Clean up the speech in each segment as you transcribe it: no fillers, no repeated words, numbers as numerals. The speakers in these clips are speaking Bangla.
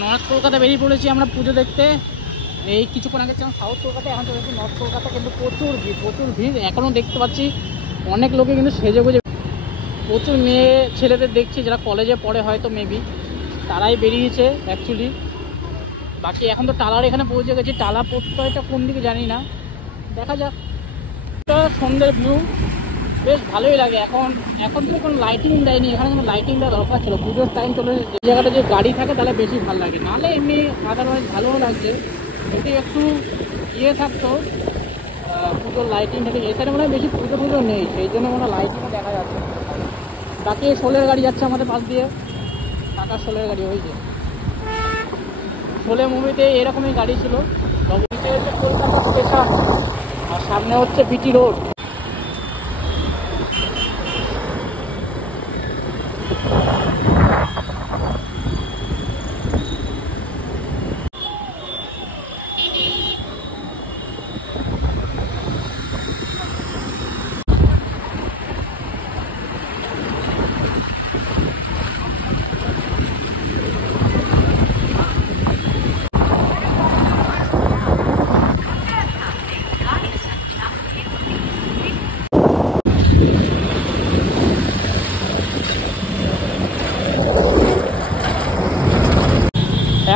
নর্থ কলকাতা বেরিয়ে পড়েছি আমরা পুজো দেখতে। এই কিছুক্ষণ আগে ছিলাম সাউথ কলকাতায়, এখন চলে এসেছি নর্থ কলকাতা। কিন্তু প্রচুর ভিড় এখনও দেখতে পাচ্ছি। অনেক লোকে কিন্তু সেজে গুজে, প্রচুর মেয়ে ছেলেদের দেখছি যারা কলেজে পড়ে হয়তো মেবি, তারাই বেরিয়েছে অ্যাকচুয়ালি। বাকি এখন তো টালার এখানে পৌঁছে গেছি। টালা প্রত্যয়টা কোন দিকে জানি না, দেখা যাক। সন্ধ্যের ভিউ বেশ ভালোই লাগে। এখন তো কোনো লাইটিং দেয়নি, এখানে কিন্তু লাইটিং দেওয়া দরকার ছিল। পুজোর টাইম চলে এই জায়গাটা যে গাড়ি থাকে তাহলে বেশি ভালো লাগে, নাহলে এমনি আদারওয়াইজ ভালোও লাগছে। যদি একটু ইয়ে থাকতো পুজোর লাইটিং থাকে, এখানে মনে হয় বেশি পুজো নেই, সেই জন্য মনে হয় লাইটিংও দেখা যাচ্ছে। বাকি শোলের গাড়ি যাচ্ছে আমাদের পাশ দিয়ে, টাকার শোলের গাড়ি হয়েছে। শোলে মুভিতে এরকমই গাড়ি ছিল। হচ্ছে কলকাতা স্টেশন আর সামনে হচ্ছে বিটি রোড।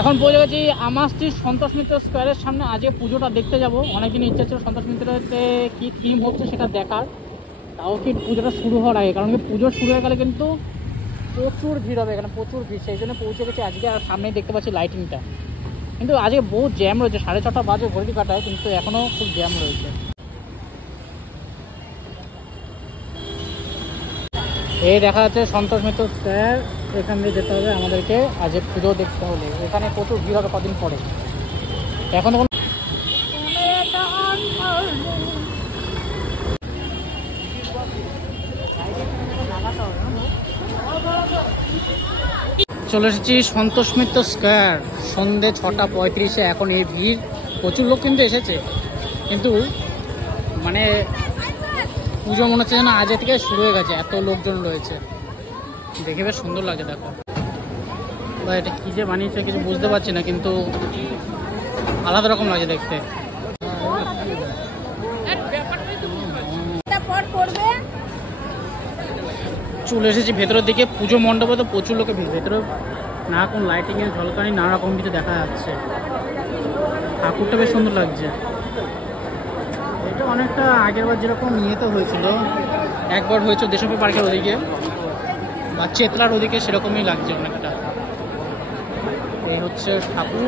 এখন পৌঁছে গেছি আমাস্ট্রিট সন্তোষ মিত্র স্কোয়ারের সামনে। আজকে পুজোটা দেখতে যাব, অনেকদিন ইচ্ছা ছিল সন্তোষ মিত্রতে কী থিম হচ্ছে সেটা দেখার, তাও কি পুজোটা শুরু হওয়ার আগে। কারণ কি পুজো শুরু হয়ে গেলে কিন্তু প্রচুর ভিড় হবে এখানে, প্রচুর ভিড়। সেই জন্য পৌঁছে গেছি আজকে। আর সামনেই দেখতে পাচ্ছি লাইটিংটা, কিন্তু আজকে বহুত জ্যাম রয়েছে। 6:30 বাজে ঘড়ি কাটায়, কিন্তু এখনও খুব জ্যাম রয়েছে। এই দেখা যাচ্ছে সন্তোষ মিত্র স্কোয়ার, এখান দিয়ে যেতে হবে আমাদেরকে আজকে পুজো দেখতে হলে। এখানে প্রচুর ভিড় হবে কদিন পরে। এখন তো চলে এসেছি সন্তোষ মিত্র স্কোয়ার। সন্ধ্যে 6:35, এখন এই ভিড়। প্রচুর লোক কিন্তু এসেছে, কিন্তু মানে পুজো মনে হচ্ছে যেন আজকে থেকে শুরু হয়ে গেছে, এত লোকজন রয়েছে। দেখে বেশ সুন্দর লাগে। দেখো বা এটা কী যে বানিয়েছে কিছু বুঝতে পারছি না, কিন্তু আলাদা রকম লাগে দেখতে। চলে এসেছি ভেতরের দিকে। পুজো মণ্ডপে তো প্রচুর লোকে ভিড়। ভেতরে না কোন লাইটিংয়ের ঝলকানি, নানা রকম কিছু দেখা যাচ্ছে। ঠাকুরটা বেশ সুন্দর লাগছে। এটা অনেকটা আগেরবার যেরকম ইয়েতে হয়েছিল, একবার হয়েছিল দেশপ্রিয় পার্কের ওদিকে বা চেতলার ওদিকে, সেরকমই লাগছে অনেকটা। এই হচ্ছে ঠাকুর।